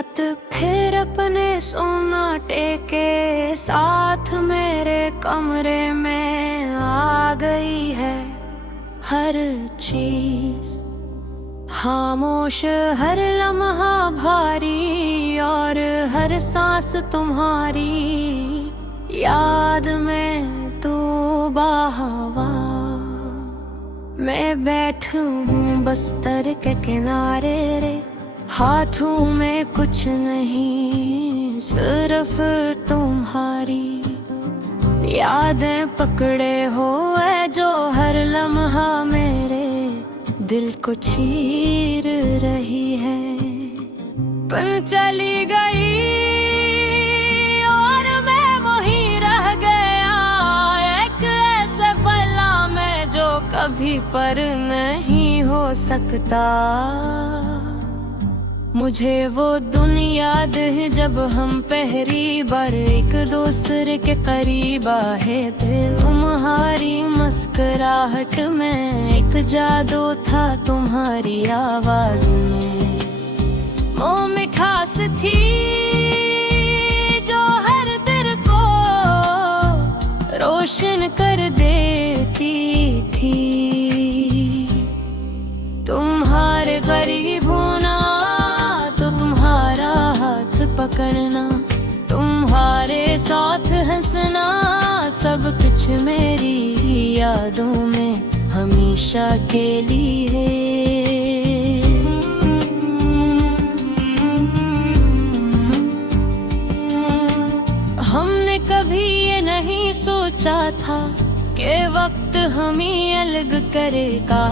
रात फिर अपने सोनाटे के साथ मेरे कमरे में आ गई है हर चीज। खामोश हर लम्हा भारी और हर सांस तुम्हारी याद में तू बाहवा। मैं बैठूं हूँ बस्तर के किनारे रे, हाथों में कुछ नहीं सिर्फ तुम्हारी यादें पकड़े हुए जो हर लम्हा मेरे दिल को चीर रही है। पर चली गई और मैं वहीं रह गया, एक ऐसे पला में जो कभी पर नहीं हो सकता। मुझे वो दिन याद है जब हम पहली बार एक दूसरे के करीब आए थे। तुम्हारी मुस्कुराहट में एक जादू था, तुम्हारी आवाज में वो मिठास थी जो हर दिल को रोशन कर देती थी। तुम्हारे करीब होना, पकड़ना, तुम्हारे साथ हंसना, सब कुछ मेरी यादों में हमेशा के लिए। हमने कभी ये नहीं सोचा था कि वक्त हमें अलग करेगा।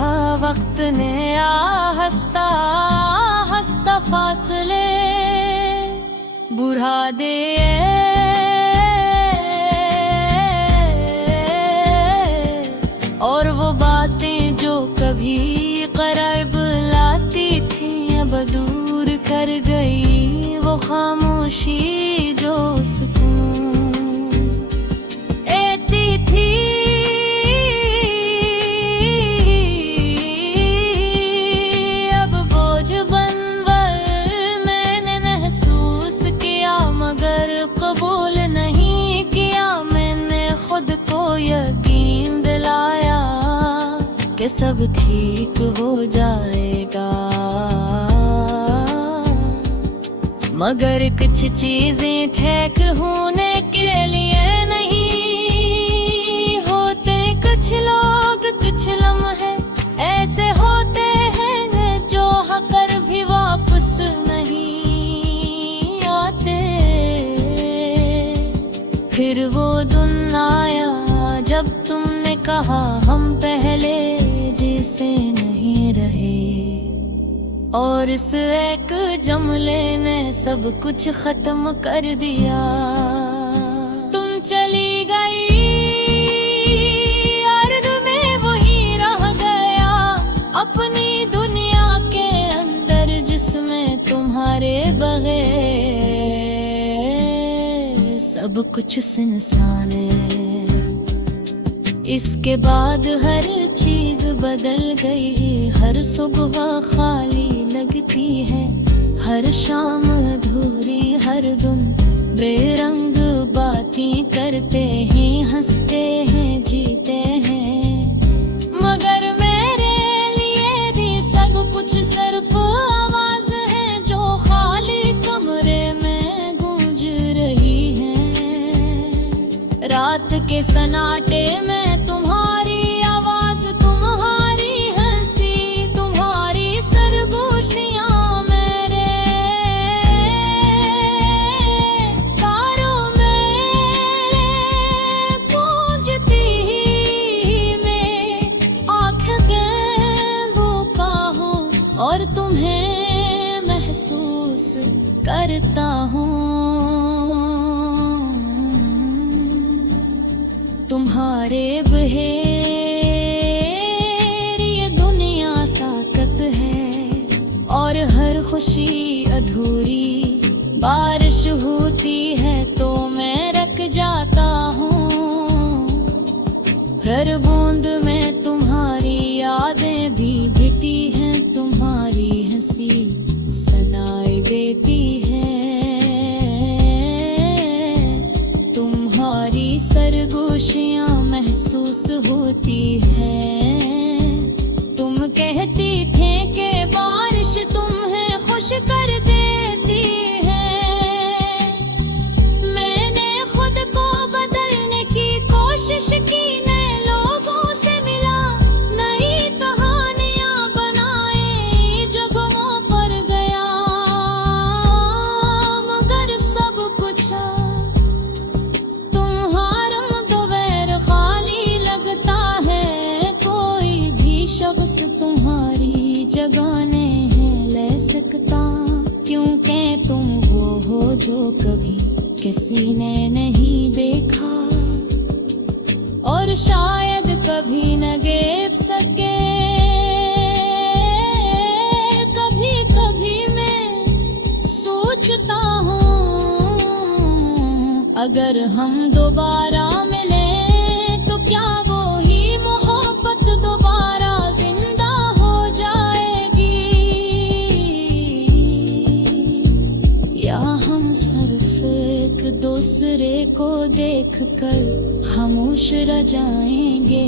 वक्त ने हंसता हंसता फासले बुढ़ा दे। और वो बातें जो कभी करीब लाती थी अब दूर कर गई। वो खामोशी जो सुकून देती थी अब बोझ कबूल नहीं किया। मैंने खुद को यकीन दिलाया कि सब ठीक हो जाएगा, मगर कुछ चीजें ठीक होने के लिए नहीं होते। कुछ लोग कुछ लम्हे ऐसे होते हैं जो हकर भी वापस नहीं आते। फिर वो दिन आया जब तुमने कहा हम पहले जैसे नहीं रहे, और इस एक जुमले ने सब कुछ खत्म कर दिया। तुम चली गई और मैं वहीं रह गया अपनी दुनिया के अंदर, जिसमें तुम्हारे बगैर सब कुछ सुनसान है। इसके बाद हर चीज बदल गई। हर सुबह खाली लगती है, हर शाम अधूरी, हर दिन बेरंग बातें करते हैं, हंसते हैं, जीते हैं, मगर मेरे लिए भी सब कुछ सिर्फ आवाज है जो खाली कमरे में गूंज रही है। रात के सन्नाटे में तुम्हारी आवाज, तुम्हारी हंसी, तुम्हारी सरगोशियां मेरे कानों में गूंजती मैं आँखें गेंदों हूँ और तुम्हें महसूस करता हूँ। तुम्हारे बहेर ये दुनिया साकत है और हर खुशी अधूरी। बारिश होती है तो मैं रख जाता हूँ, हर बूंद में तुम्हारी यादें भी भीगती हैं, तुम्हारी हंसी सुनाई देती है। जो कभी किसी ने नहीं देखा और शायद कभी न देख सके। कभी कभी मैं सोचता हूँ अगर हम दोबारा मिले तो क्या वो ही मोहब्बत दोबारा जिंदा हो जाएगी, या हम सिर्फ एक दूसरे को देखकर खामोश रह जाएंगे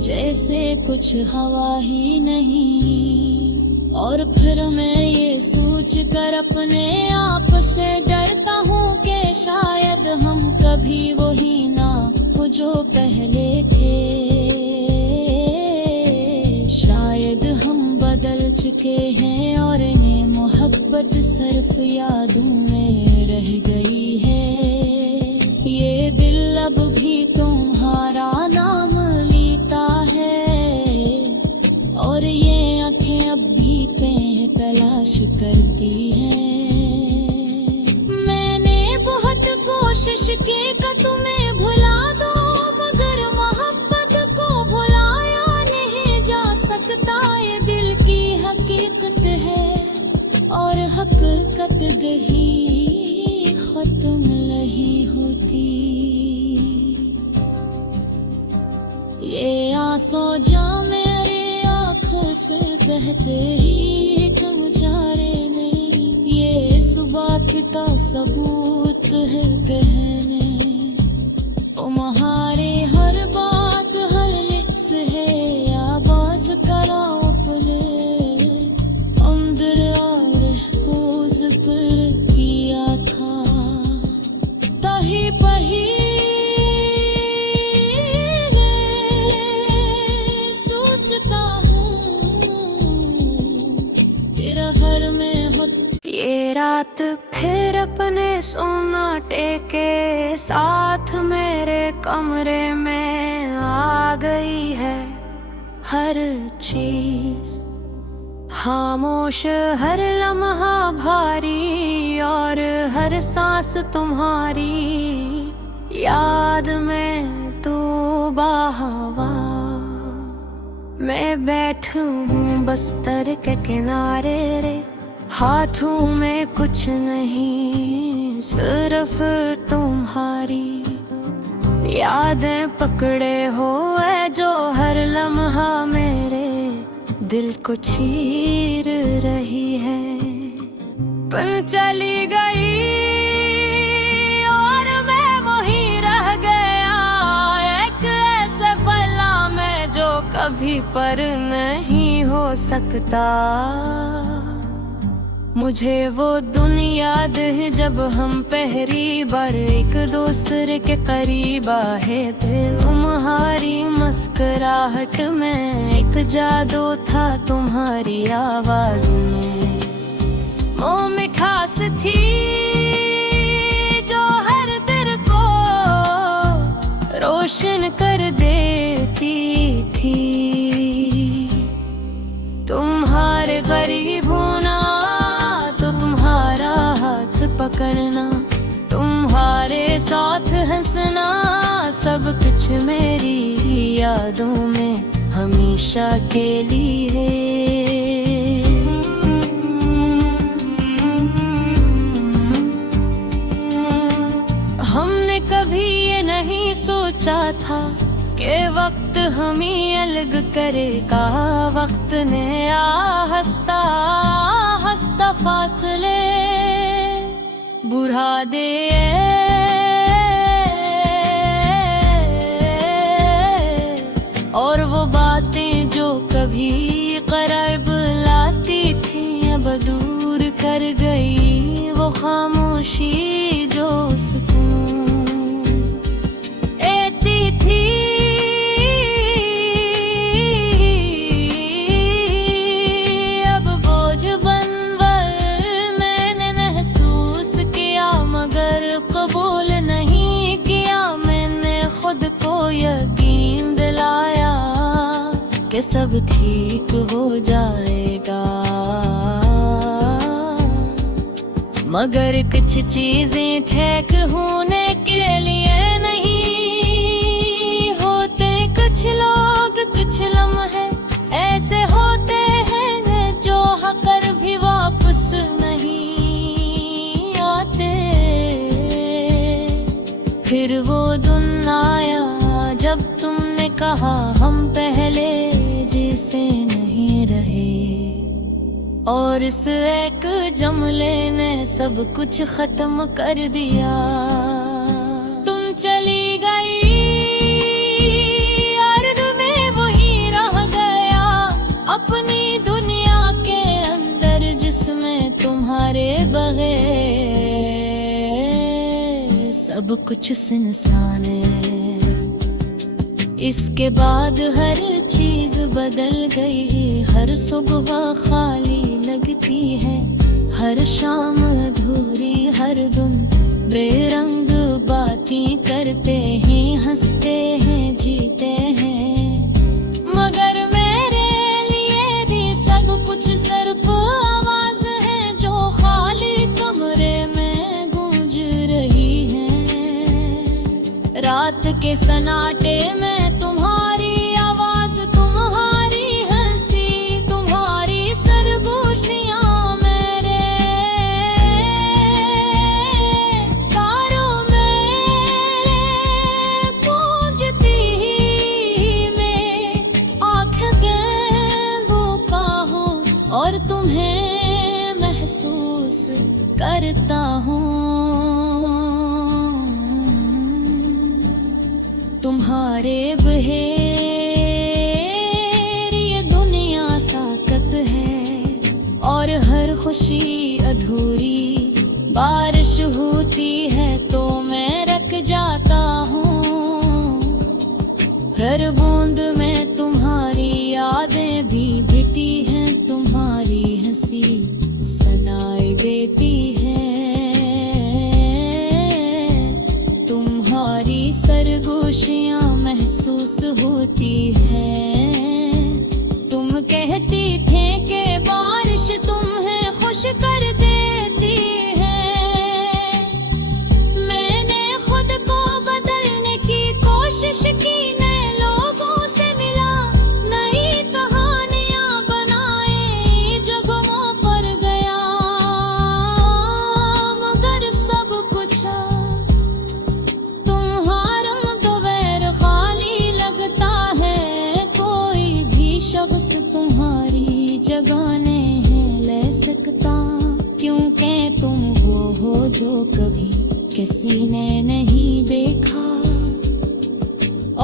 जैसे कुछ हवा ही नहीं। और फिर मैं ये सोच कर अपने आप से डरता हूँ कि शायद हम कभी वही ना हो जो पहले थे। शायद हम बदल चुके हैं और इन्हें मोहब्बत सिर्फ यादों में रह गई है। ये दिल अब भी तुम्हारा नाम लेता है और ये आंखें अब भी तुम्हें तलाश करती हैं। मैंने बहुत कोशिश की कि तुम्हें भुला दो, मगर मोहब्बत को भुलाया नहीं जा सकता। ये दिल की हकीकत है और हकीकत गही खत्म नहीं होती। ये आंसू जो मेरे आँखों से बहते ही एक गुजारे नहीं, ये इस बात का सबूत है कहने। तुम्हारे हर बात हर लिप्स है आवाज कराओ अपने अंदर और फूज दिल किया था तही पही ये रात फिर अपने सोनाटे के साथ मेरे कमरे में आ गई है। हर चीज खामोश, हर लम्हा भारी और हर सांस तुम्हारी याद में तू बहवा। मैं बैठूं हूँ बस्तर के किनारे रे, हाथों में कुछ नहीं सिर्फ तुम्हारी यादें पकड़े हो है जो हर लम्हा मेरे दिल को चीर रही है। पर चली गई और मैं वहीं रह गया एक ऐसे पला में जो कभी पर नहीं हो सकता। मुझे वो दिन याद है जब हम पहली बार एक दूसरे के करीब आए थे। तुम्हारी मुस्कुराहट में एक जादू था तुम्हारी आवाज में, वो मिठास थी जो हर दिल को रोशन कर देती थी। तुम्हारे करीब होना तो तुम्हारा हाथ पकड़ना, तुम्हारे साथ हंसना, सब कुछ मेरी यादों में हमेशा के लिए। हमने कभी ये नहीं सोचा था कि वक्त हमें अलग करेगा। वक्त ने हंसता हंसता फासले बुढ़ा दे। और वो बातें जो कभी करीब लाती थी अब दूर कर गई। वो खामोशी जो सुकून देती थी अब बोझ बनकर मैंने महसूस किया, मगर कबूल नहीं किया। मैंने खुद को यकीन दिलाया कि सब ठीक हो जाएगा, मगर कुछ चीजें ठेक होने के लिए नहीं होते। कुछ लोग कुछ लम्हे ऐसे होते हैं जो हकर भी वापस नहीं आते। फिर वो दिन आया जब तुमने कहा हम पहले जैसे नहीं रहे, और इस एक जुमले ने सब कुछ खत्म कर दिया। तुम चली गई अर्द में वही रह गया अपनी दुनिया के अंदर, जिसमें तुम्हारे बगैर सब कुछ सुनसान है। इसके बाद हर चीज बदल गई, हर सुबह खाली लगती है, हर शाम अधूरी, हर दिन बेरंग बातें करते हैं, हंसते हैं, जीते हैं। मगर मेरे लिए भी सब कुछ सिर्फ आवाज है जो खाली कमरे में गूंज रही है। रात के सन्नाटे में तुम्हारी आवाज, तुम्हारी हंसी, तुम्हारी सरगोशियां मेरे कानों में गूंजती मैं आँखें गेंदों हूँ और तुम्हें महसूस करता हूँ। तुम्हारे बहेर ये दुनिया साकत है, और हर खुशी अधूरी। बारिश होती है तो मैं रख जाता हूँ, हर बूंद में तुम्हारी यादें भी बीती हैं, तुम्हारी हंसी सुनाई देती है, तुम्हारी सरगोशियां महसूस होती हैं। तुम कहती थे कि बारिश तुम्हें खुश कर देती है। मैंने खुद को बदलने की कोशिश की, नए लोगों से मिला, नई कहानियां बनाए, जगहों पर गया, मगर सब कुछ तुम्हारी जगह नहीं ले सकता, क्योंकि तुम वो हो जो कभी किसी ने नहीं देखा,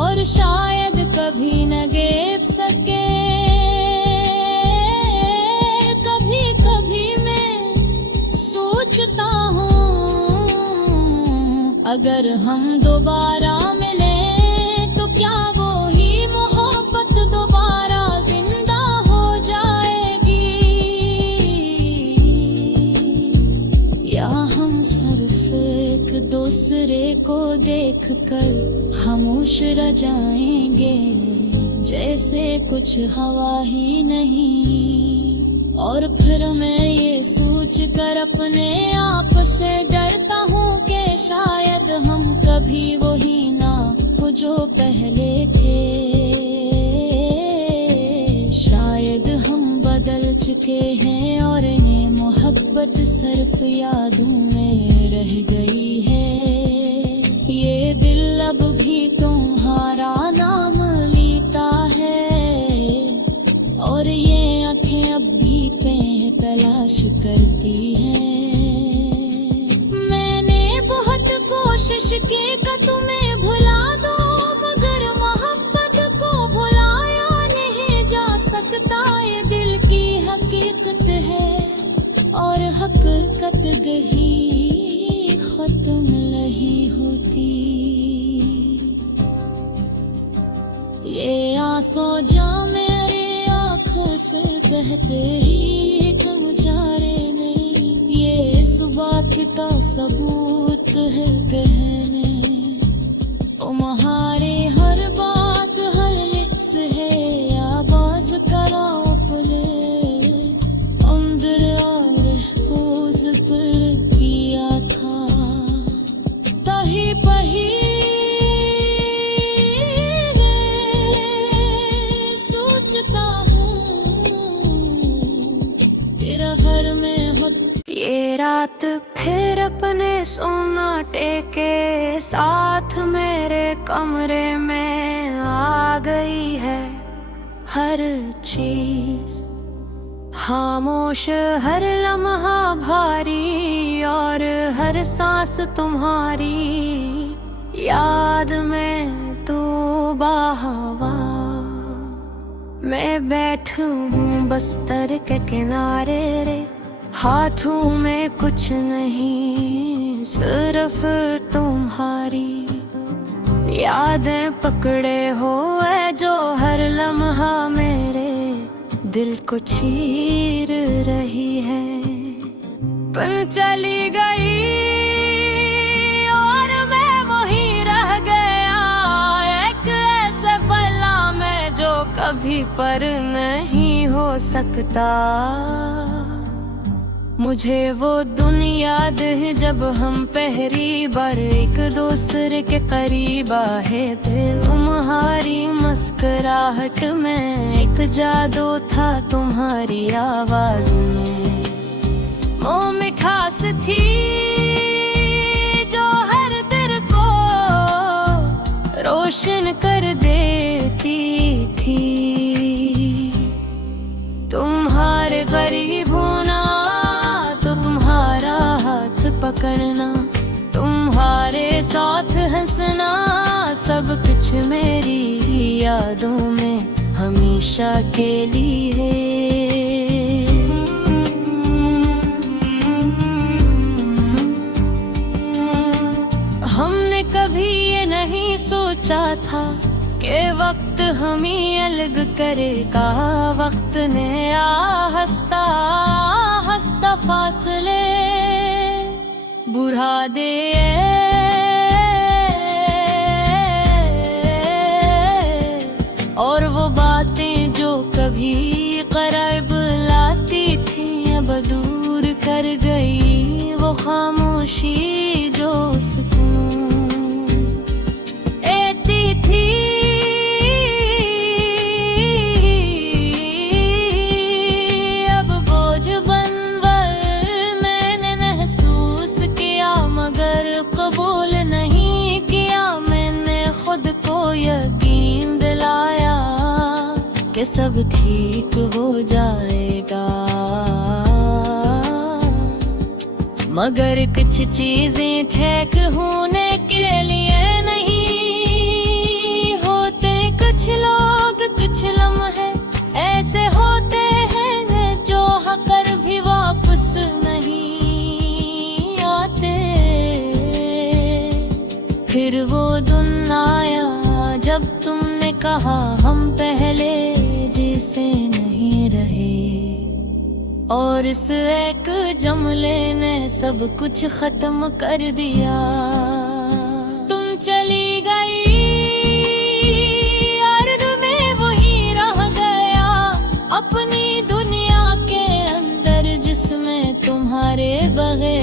और शायद कभी न देख सके। कभी कभी मैं सोचता हूँ अगर हम दोबारा मिले तो क्या वो ही मोहब्बत दोबारा दूसरे को देखकर खामोश रह जाएंगे, जैसे कुछ हवा ही नहीं। और फिर मैं ये सोच कर अपने आप से डरता हूँ कि शायद हम कभी वही ना हो जो पहले थे। शायद हम बदल चुके हैं और इन्हें मोहब्बत सिर्फ यादों में रह गई है। ये दिल अब भी तुम्हारा नाम लेता है, और ये आँखें अब भी तलाश करती हैं। मैंने बहुत कोशिश की कि तुम्हें भुला दो, मगर मोहब्बत को भुलाया नहीं जा सकता। ये दिल की हकीकत है और हकीकत गही खत्म नहीं होती। ये आंसू जो मेरे आँखों से बहते ही गुजारे नहीं, ये इस बात का सबूत है कहने। तुम्हारे हर बात हर लिप्स है, आवाज कराओ अपने अंदर और महफूज कर की फिर अपने सोनाटे के साथ मेरे कमरे में आ गई है हर चीज। खामोश हर लम्हा भारी और हर सांस तुम्हारी याद में तू बाहवा। मैं बैठू हूँ बस्तर के किनारे रे, हाथों में कुछ नहीं सिर्फ तुम्हारी यादें पकड़े हो है जो हर लम्हा मेरे दिल को चीर रही है। पर चली गई और मैं वहीं रह गया एक ऐसे पला में जो कभी पर नहीं हो सकता। मुझे वो दुनिया याद है जब हम पहली बार एक दूसरे के करीब आए थे। तुम्हारी मुस्कुराहट में एक जादू था तुम्हारी आवाज में, वो मिठास थी जो हर दिल को रोशन कर देती थी। तुम्हारे करीब होना तो तुम्हारा हाथ पकड़ना, तुम्हारे साथ हंसना, सब कुछ मेरी यादों में हमेशा के लिए। हमने कभी ये नहीं सोचा था कि वक्त हमें अलग करेगा। वक्त ने हंसता हंसता फासले बुढ़ा दे। और वो बातें जो कभी करीब लाती थी अब दूर कर गई। वो खामोशी जो सुकून देती थी अब बोझ बनकर मैंने महसूस किया, मगर कबूल नहीं किया। मैंने खुद को यकीन दिलाया कि सब ठीक हो जाएगा, मगर कुछ चीजें ठीक होने के लिए नहीं होते। कुछ लोग कुछ लम्हे ऐसे होते हैं जो हकर भी वापस नहीं आते। फिर वो दिन आया जब तुमने कहा हम पहले जैसे नहीं रहे, और इस एक जुमले ने सब कुछ खत्म कर दिया। तुम चली गई अर्द में वही रह गया अपनी दुनिया के अंदर, जिसमें तुम्हारे बगैर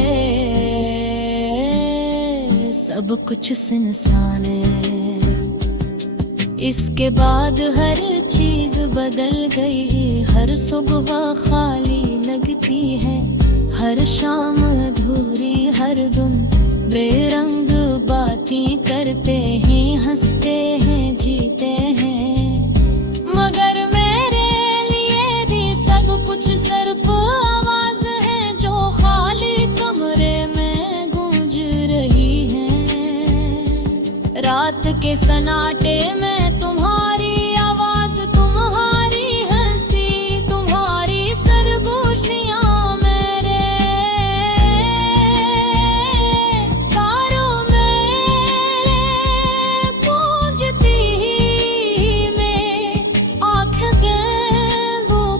सब कुछ सुनसान है। इसके बाद हर चीज बदल गई, हर सुबह खाली लगती है, हर शाम अधूरी, हर दिन बेरंग बातें करते हैं, हंसते हैं, जीते हैं, मगर मेरे लिए भी सब कुछ सिर्फ आवाज है जो खाली कमरे में गूंज रही है। रात के सन्नाटे में तुम्हारी आवाज, तुम्हारी हंसी, तुम्हारी सरगोशियां मेरे कानों में गूंजती मैं। आँखें गेंदों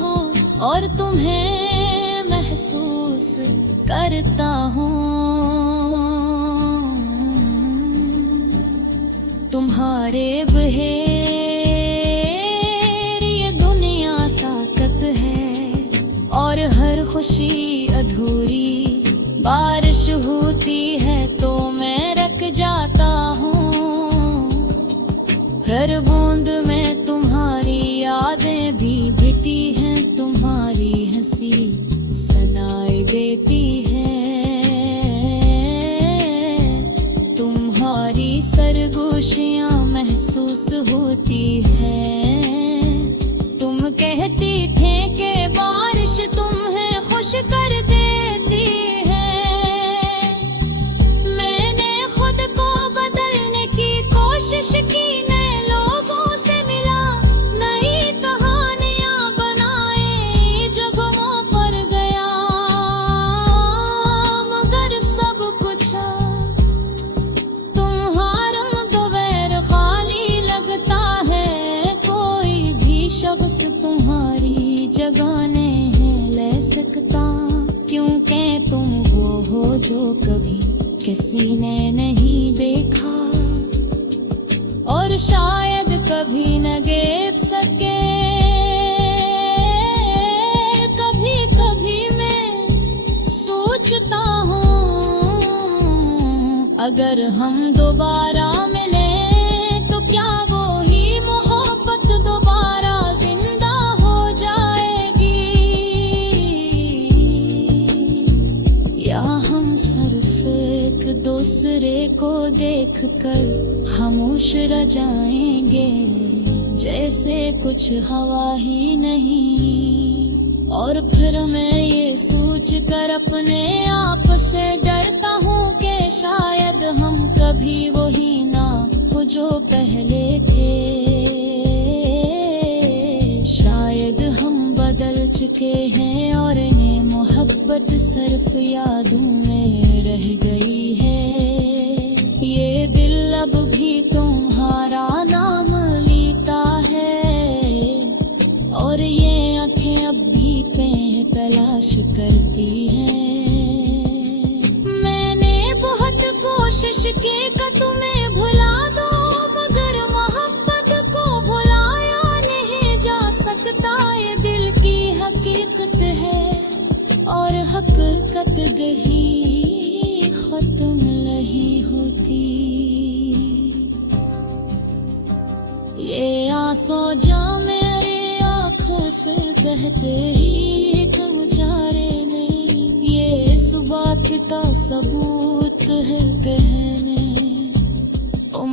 हूँ और तुम्हें महसूस करता हूँ। तुम्हारे बहेर ये दुनिया साकत है, और हर खुशी अधूरी। बारिश होती है तो मैं रख जाता हूँ, हर बूंद में तुम्हारी यादें भी भीती हैं, तुम्हारी हंसी सुनाई देती है। हो जो कभी किसी ने नहीं देखा, और शायद कभी न देख सके। कभी कभी मैं सोचता हूँ अगर हम दोबारा मिले तो क्या वो ही मोहब्बत दोबारा जिंदा हो जाएगी, या हम सिर्फ एक दूसरे को देखकर खामोश रह जाएंगे जैसे कुछ हवा ही नहीं। और फिर मैं ये सोच कर अपने आप से डरता हूँ कि शायद हम कभी वही ना हो जो पहले थे। शायद हम बदल चुके हैं और इन्हें मोहब्बत सिर्फ यादों में रह गई है। ये दिल अब भी तुम्हारा नाम लेता है और ये आंखें अब भी तलाश करती हैं। मैंने बहुत कोशिश की कि तुम्हें भुला दो, मगर मोहब्बत को भुलाया नहीं जा सकता। ये दिल की हकीकत है और हकीकत कहीं खत्म नहीं होती। ये आंसू जो मेरी आँखों से बहते ही तुम जारे नहीं, ये इस बात का सबूत है कहने ओ